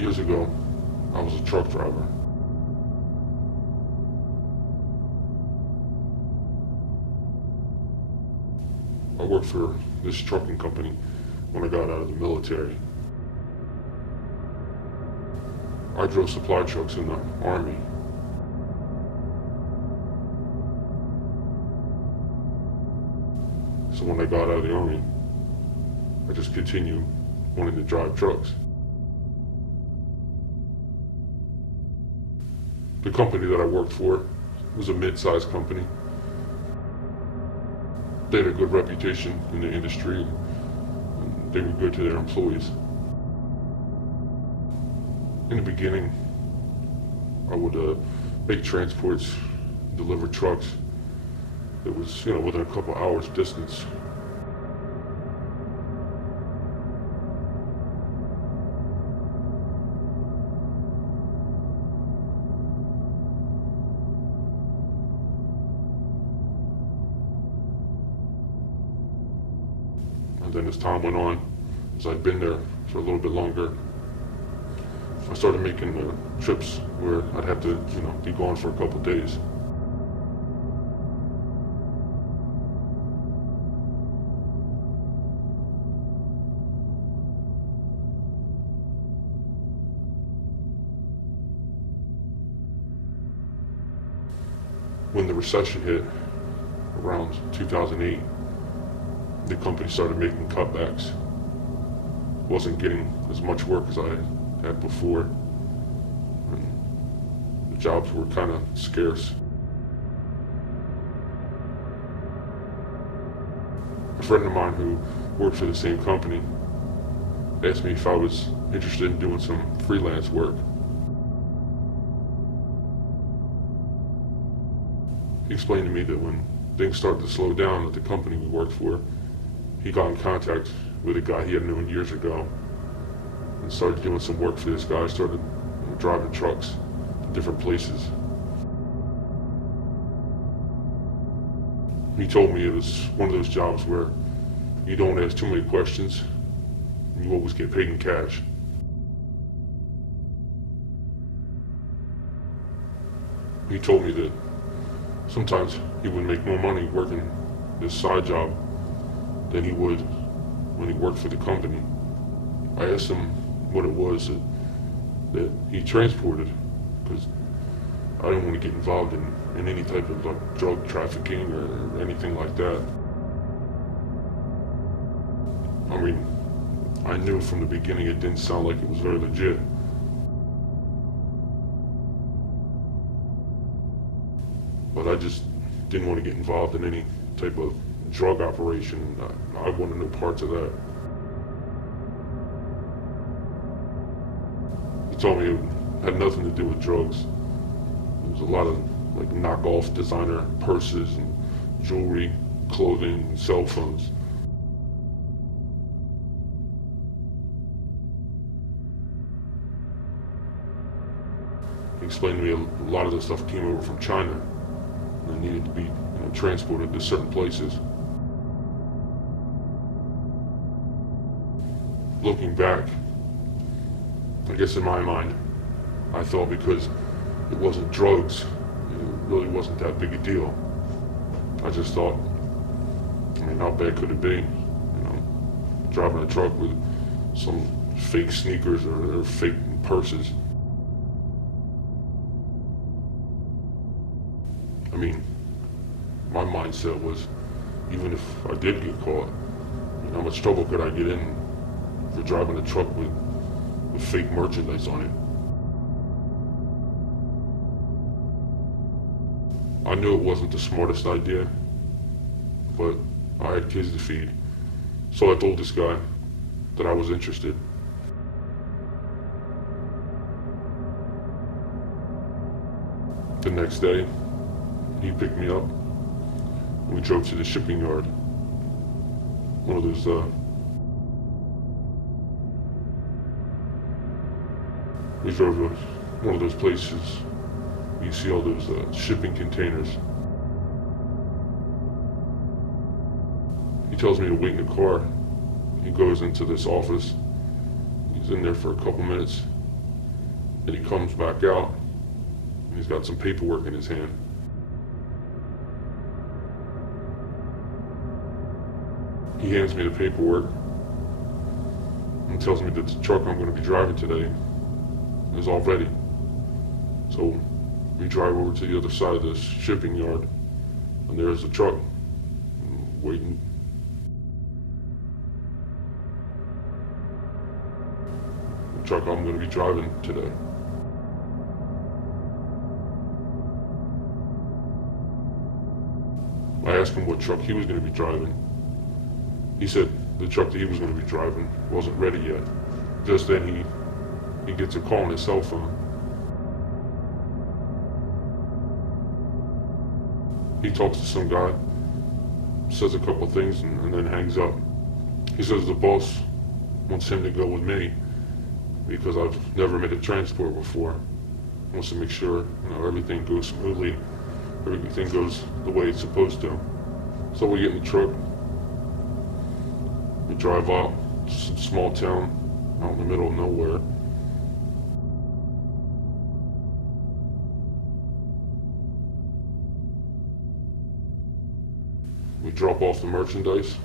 Years ago, I was a truck driver. I worked for this trucking company when I got out of the military. I drove supply trucks in the Army. So when I got out of the Army, I just continued wanting to drive trucks. The company that I worked for was a mid-sized company. They had a good reputation in the industry, and they were good to their employees. In the beginning, I would make transports, deliver trucks that was, within a couple hours distance. And then as time went on, as I'd been there for a little bit longer, I started making trips where I'd have to, be gone for a couple days. When the recession hit around 2008, the company started making cutbacks. Wasn't getting as much work as I had before, and the jobs were kind of scarce. A friend of mine who worked for the same company asked me if I was interested in doing some freelance work. He explained to me that when things started to slow down at the company we worked for, he got in contact with a guy he had known years ago and started doing some work for this guy. Started driving trucks to different places. He told me it was one of those jobs where you don't ask too many questions and you always get paid in cash. He told me that sometimes he would make more money working this side job than he would when he worked for the company. I asked him what it was that he transported, because I didn't want to get involved in any type of drug trafficking or anything like that. I mean, I knew from the beginning it didn't sound like it was very legit. But I just didn't want to get involved in any type of drug operation. I wanted no parts of that. He told me it had nothing to do with drugs. There was a lot of knockoff designer purses and jewelry, clothing, and cell phones. He explained to me a lot of the stuff came over from China and needed to be transported to certain places. Looking back, I guess in my mind, I thought because it wasn't drugs, it really wasn't that big a deal. I just thought, how bad could it be? Driving a truck with some fake sneakers or fake purses. My mindset was, even if I did get caught, how much trouble could I get in for driving a truck with fake merchandise on it? I knew it wasn't the smartest idea, but I had kids to feed, so I told this guy that I was interested. The next day, he picked me up. We drove to the shipping yard. One of those, we drove to one of those places you see all those shipping containers. He tells me to wait in the car. He goes into this office. He's in there for a couple minutes. And he comes back out, and he's got some paperwork in his hand. He hands me the paperwork and tells me that the truck I'm going to be driving today is all ready. So we drive over to the other side of this shipping yard, and there's the truck waiting. The truck I'm going to be driving today. I asked him what truck he was going to be driving. He said the truck that he was going to be driving wasn't ready yet. Just then he gets a call on his cell phone. He talks to some guy, says a couple of things, and then hangs up. He says the boss wants him to go with me because I've never made a transport before. Wants to make sure everything goes smoothly, everything goes the way it's supposed to. So we get in the truck, we drive out to some small town out in the middle of nowhere. We drop off the merchandise,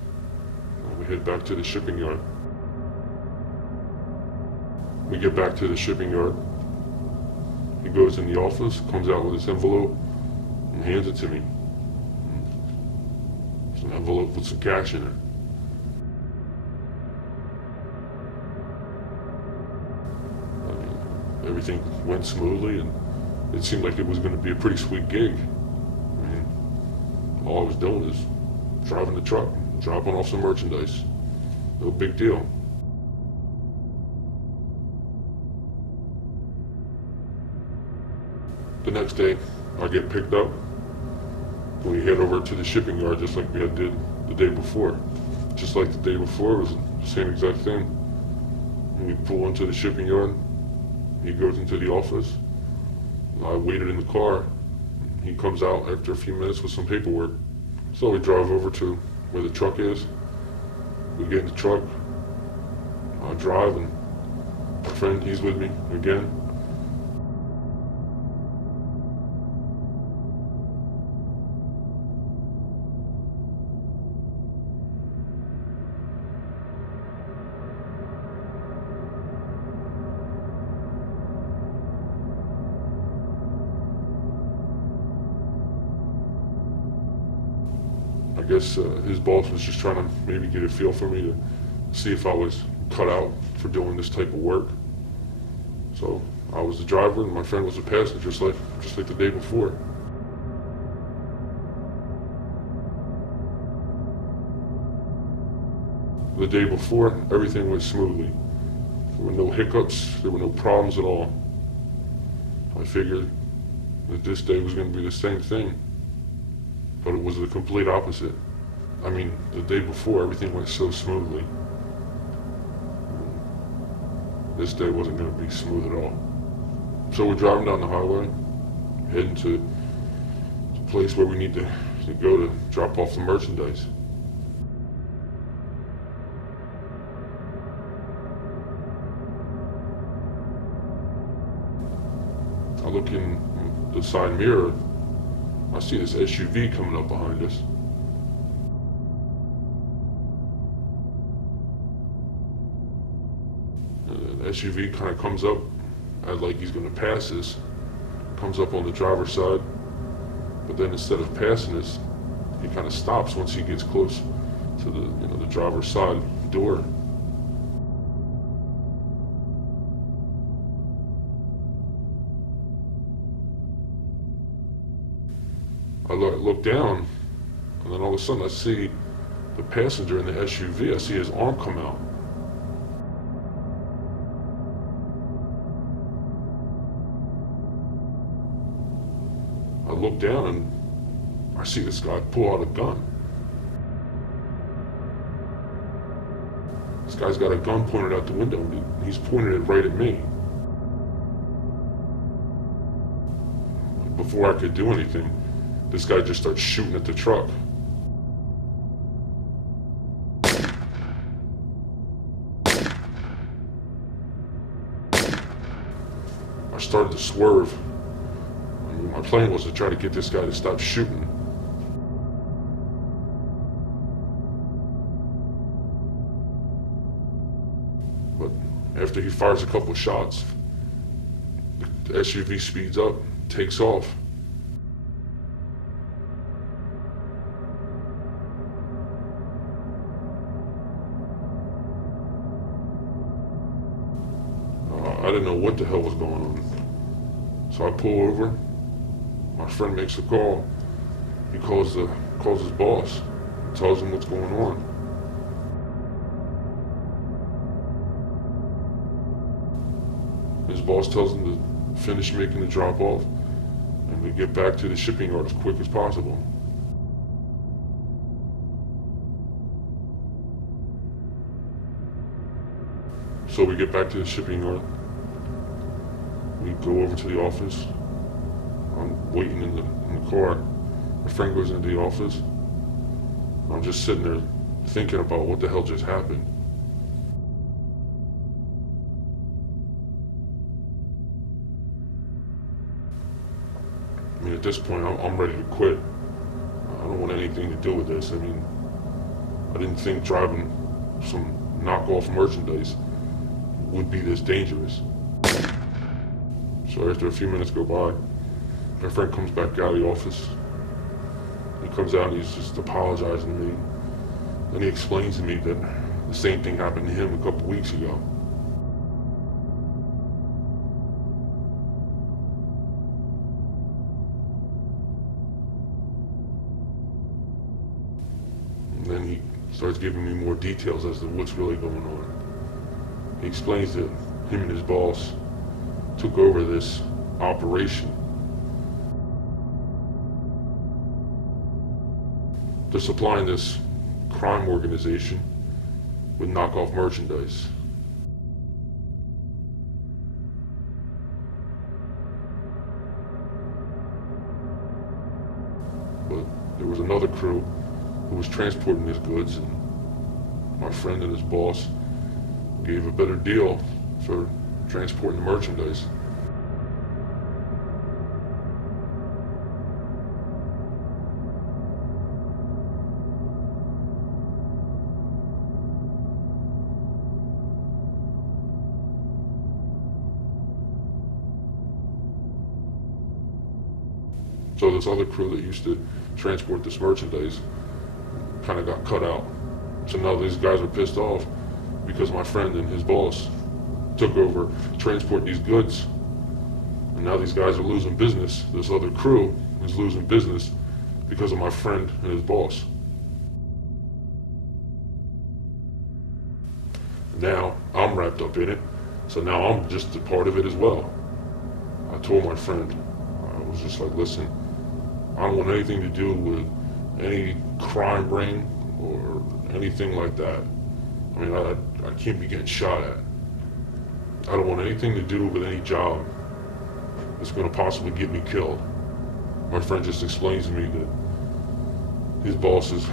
and we head back to the shipping yard. We get back to the shipping yard. He goes in the office, comes out with this envelope, and hands it to me. It's an envelope with some cash in it. Everything went smoothly, and it seemed like it was going to be a pretty sweet gig. I mean, all I was doing is driving the truck, dropping off some merchandise. No big deal. The next day, I get picked up. We head over to the shipping yard just like we had did the day before. Just like the day before, it was the same exact thing. And we pull into the shipping yard. He goes into the office. I waited in the car. He comes out after a few minutes with some paperwork. So we drive over to where the truck is. We get in the truck. I drive, and my friend, he's with me again. I guess his boss was just trying to maybe get a feel for me to see if I was cut out for doing this type of work. So I was the driver and my friend was the passenger, just like the day before. The day before, everything went smoothly. There were no hiccups, there were no problems at all. I figured that this day was going to be the same thing. But it was the complete opposite. I mean, the day before, everything went so smoothly. This day wasn't going to be smooth at all. So we're driving down the highway, heading to the place where we need to go to drop off the merchandise. I look in the side mirror. I see this SUV coming up behind us. And the SUV kind of comes up as like he's going to pass us. Comes up on the driver's side, but then instead of passing us, he kind of stops once he gets close to the driver's side door. I look down, and then all of a sudden I see the passenger in the SUV. I see his arm come out. I look down and I see this guy pull out a gun. This guy's got a gun pointed out the window, and he's pointed it right at me. Before I could do anything, this guy just starts shooting at the truck. I started to swerve. I mean, my plan was to try to get this guy to stop shooting. But after he fires a couple of shots, the SUV speeds up, takes off. I didn't know what the hell was going on. So I pull over. My friend makes a call. He calls his boss, tells him what's going on. His boss tells him to finish making the drop off and we get back to the shipping yard as quick as possible. So we get back to the shipping yard. We go over to the office. I'm waiting in the car. My friend goes into the office. I'm just sitting there thinking about what the hell just happened. I mean, at this point, I'm ready to quit. I don't want anything to do with this. I mean, I didn't think driving some knockoff merchandise would be this dangerous. So after a few minutes go by, my friend comes back out of the office. He comes out and he's just apologizing to me. Then he explains to me that the same thing happened to him a couple weeks ago. And then he starts giving me more details as to what's really going on. He explains that him and his boss took over this operation. They're supplying this crime organization with knockoff merchandise. But there was another crew who was transporting his goods, and my friend and his boss gave a better deal for transporting the merchandise. So this other crew that used to transport this merchandise kind of got cut out. So now these guys are pissed off because my friend and his boss took over transporting these goods. And now these guys are losing business. This other crew is losing business because of my friend and his boss. Now I'm wrapped up in it, so now I'm just a part of it as well. I told my friend, I was just like, listen, I don't want anything to do with any crime ring or anything like that. I mean, I can't be getting shot at. I don't want anything to do with any job that's going to possibly get me killed. My friend just explains to me that his boss is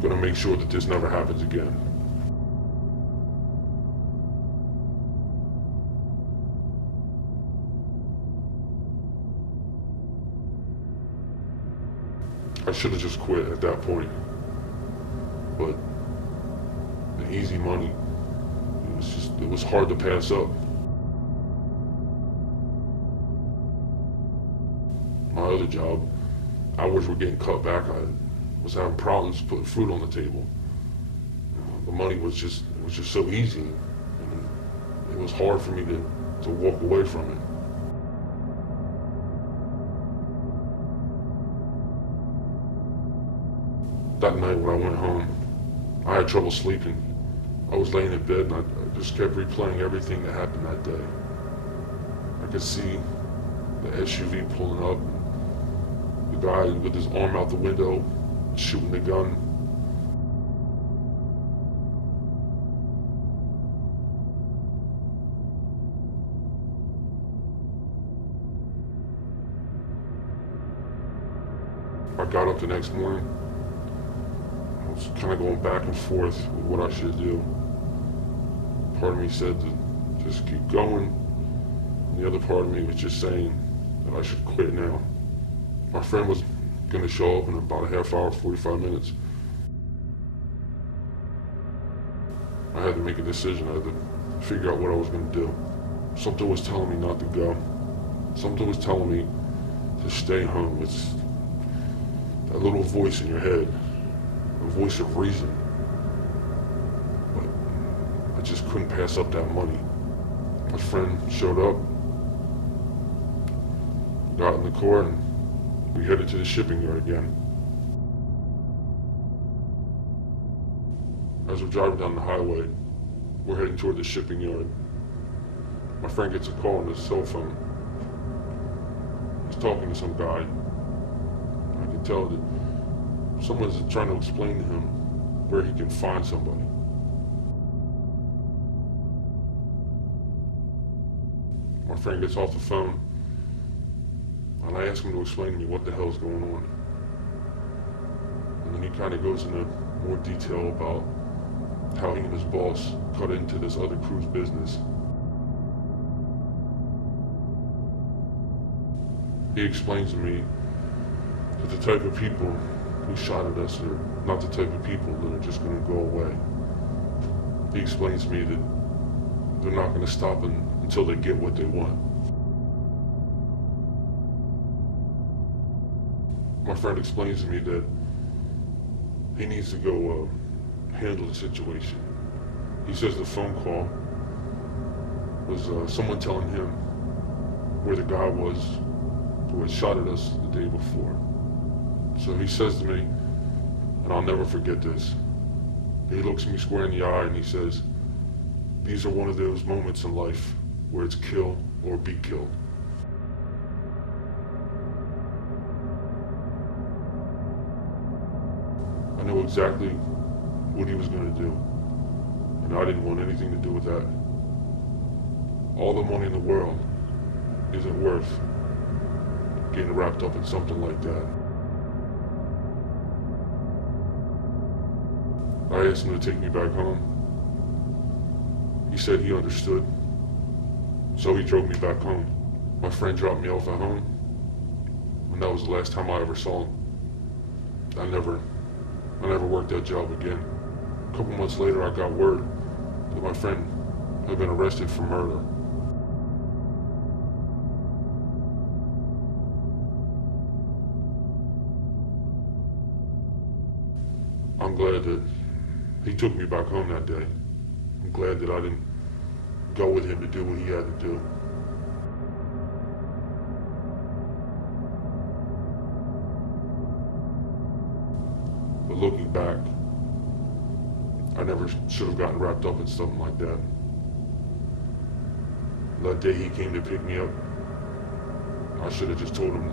going to make sure that this never happens again. I should have just quit at that point. But the easy money, it was hard to pass up. My other job, hours were getting cut back. I was having problems putting food on the table. The money was just so easy, and it was hard for me to walk away from it. That night when I went home, I had trouble sleeping. I was laying in bed and I just kept replaying everything that happened that day. I could see the SUV pulling up, the guy with his arm out the window shooting the gun. I got up the next morning. I was kind of going back and forth with what I should do. Part of me said to just keep going. And the other part of me was just saying that I should quit now. My friend was going to show up in about a half hour, 45 minutes. I had to make a decision. I had to figure out what I was going to do. Something was telling me not to go. Something was telling me to stay home. It's that little voice in your head, a voice of reason. But I just couldn't pass up that money. My friend showed up, got in the car, and we headed to the shipping yard again. As we're driving down the highway, we're heading toward the shipping yard. My friend gets a call on his cell phone. He's talking to some guy. I can tell that someone's trying to explain to him where he can find somebody. My friend gets off the phone, and I ask him to explain to me what the hell's going on. And then he kind of goes into more detail about how he and his boss cut into this other crew's business. He explains to me that the type of people who shot at us are not the type of people that are just going to go away. He explains to me that they're not going to stop until they get what they want. My friend explains to me that he needs to go handle the situation. He says the phone call was someone telling him where the guy was who had shot at us the day before. So he says to me, and I'll never forget this, he looks me square in the eye and he says, "These are one of those moments in life where it's kill or be killed." I know exactly what he was going to do, and I didn't want anything to do with that. All the money in the world isn't worth getting wrapped up in something like that. I asked him to take me back home. He said he understood, so he drove me back home. My friend dropped me off at home, and that was the last time I ever saw him. I never worked that job again. A couple months later, I got word that my friend had been arrested for murder. I'm glad that he took me back home that day. I'm glad that I didn't go with him to do what he had to do. But looking back, I never should have gotten wrapped up in something like that. That day he came to pick me up, I should have just told him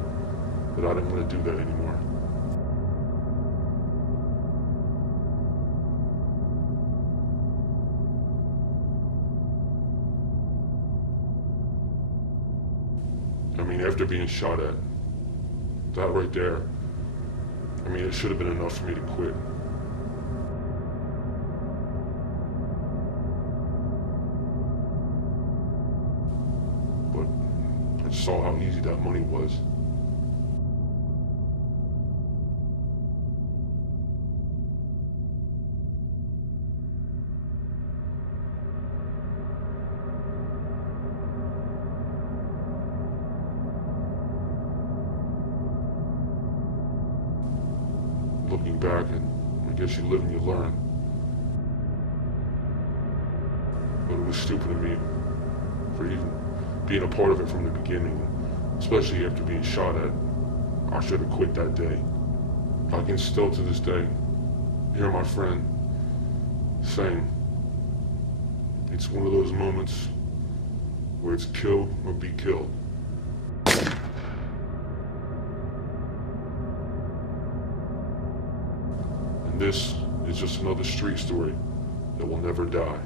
that I didn't want to do that anymore. I mean, after being shot at, that right there, I mean, it should have been enough for me to quit. But I just saw how easy that money was. Looking back, and I guess you live and you learn. But it was stupid of me for even being a part of it from the beginning, especially after being shot at. I should have quit that day. I can still to this day hear my friend saying, it's one of those moments where it's kill or be killed. And this is just another street story that will never die.